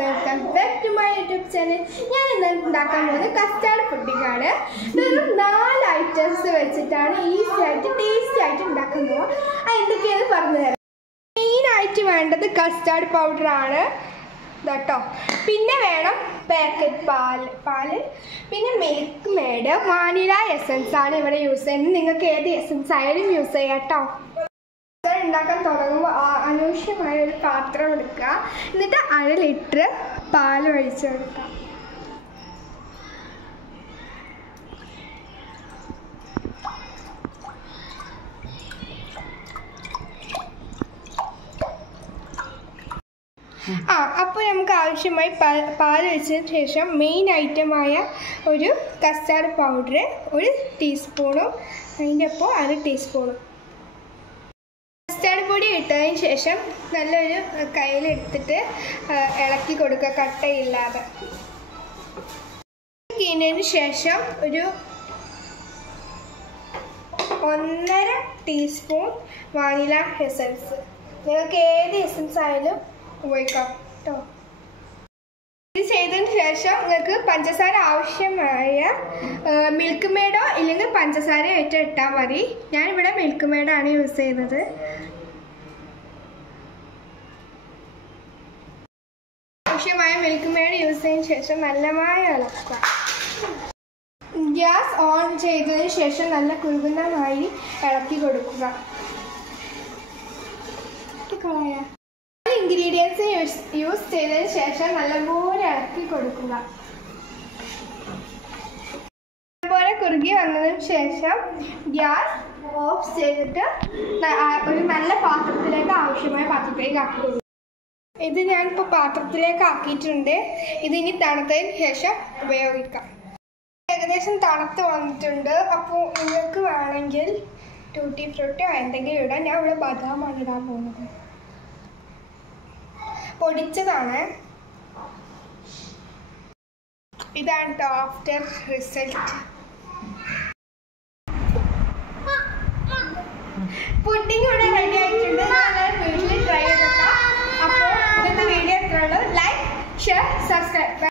welcome back to my YouTube channel. ഞാൻ ഇന്ന് ഉണ്ടാക്കാൻ പോകുന്നത് കസ്റ്റാർഡ് പുഡിംഗ് ആണ്. വെറും 4 ഐറ്റംസ് വെച്ചിട്ടാണ് ഈസി ആയിട്ട് ടേസ്റ്റി ആയിട്ട് ഉണ്ടാക്കാൻ പോകുക. എന്തൊക്കെയാണ് പറഞ്ഞുതരാം. മെയിൻ ആയിട്ട് വേണ്ടത് കസ്റ്റാർഡ് പൗഡർ ആണ് കേട്ടോ. പിന്നെ വേണം പാക്കറ്റ് പാല്, പിന്നെ മിൽക്ക് മെയ്ഡ്, വാനില എസൻസ് ആണ് ഇവിടെ യൂസ് ചെയ്യുന്നത്. നിങ്ങൾക്ക് ഏത് എസൻസ് ആയാലും യൂസ് ചെയ്യാം കേട്ടോ. ഉണ്ടാക്കാൻ തുടങ്ങുമ്പോൾ അനാവശ്യമായ ഒരു പാത്രം എടുക്കുക. എന്നിട്ട് 1/2 ലിറ്റർ പാൽ ഒഴിച്ച് കൊടുക്കുക. അപ്പോൾ നമുക്ക് ആവശ്യമായി പാൽ ഒഴിച്ചതിന് ശേഷം മെയിൻ ഐറ്റമായ ഒരു കസ്റ്റാർഡ് പൗഡർ 1 ടീസ്പൂണും അതിൻ്റെ ഒപ്പം 1/2 ടീസ്പൂണും കസ്റ്റാർഡ് പൊടി ഇട്ടതിന് ശേഷം നല്ലൊരു കയ്യിലെടുത്തിട്ട് ഇളക്കി കൊടുക്കുക, കട്ടയില്ലാതെ. ഇളക്കിയതിന് ശേഷം ഒരു 1.5 ടീസ്പൂൺ വാനില എസൻസ്. നിങ്ങൾക്ക് ഏത് എസൻസ് ആയാലും ഉപയോഗിക്കാം കേട്ടോ. ഇത് ചെയ്തതിന് ശേഷം നിങ്ങൾക്ക് പഞ്ചസാര ആവശ്യമായ മിൽക്ക് മെയ്ഡോ ഇല്ലെങ്കിൽ പഞ്ചസാരയോ ആയിട്ട് ഇട്ടാൽ മതി. ഞാനിവിടെ മിൽക്ക് മെയ്ഡാണ് യൂസ് ചെയ്യുന്നത്. ആവശ്യമായ മിൽക്ക് മെയ്ഡ് യൂസ് ചെയ്തതിന് ശേഷം നല്ലമായി ഇളക്കുക. ഗ്യാസ് ഓൺ ചെയ്തതിന് ശേഷം നല്ല കുറുകുന്നമായി ഇളക്കി കൊടുക്കുക. ഇൻഗ്രീഡിയൻസ് യൂസ് ചെയ്തതിന് ശേഷം നല്ലപോലെ ഇളക്കി കൊടുക്കുക. നല്ലപോലെ കുറുകി വന്നതിന് ശേഷം ഗ്യാസ് ഓഫ് ചെയ്തിട്ട് ഒരു നല്ല പാത്രത്തിലേക്ക് ആവശ്യമായ പാത്രത്തിലേക്ക് ആക്കി കൊടുക്കുക. ഇത് ഞാനിപ്പോൾ പാത്രത്തിലേക്ക് ആക്കിയിട്ടുണ്ട്. ഇതിനി തണുത്തതിന് ശേഷം ഉപയോഗിക്കാം. ഏകദേശം തണുത്ത് വന്നിട്ടുണ്ട്. അപ്പോൾ നിങ്ങൾക്ക് വേണമെങ്കിൽ ടൂട്ടി ഫ്രൂട്ടിയോ എന്തെങ്കിലും ഇടാം. ഞാൻ ഇവിടെ ബദാമാണ് ഇടാൻ പോകുന്നത്. പൊടിച്ചതാണ്. ഇതാണ് കേട്ടോ ആഫ്റ്റർ റിസൾട്ട്. പുഡിംഗ് ഇവിടെ റെഡി ആയിട്ടുണ്ട്. വീട്ടിൽ ട്രൈ ചെയ്തേക്കാം. അപ്പോൾ ഇന്നത്തെ വീഡിയോ എത്രയുള്ളൂ. Like, share, subscribe.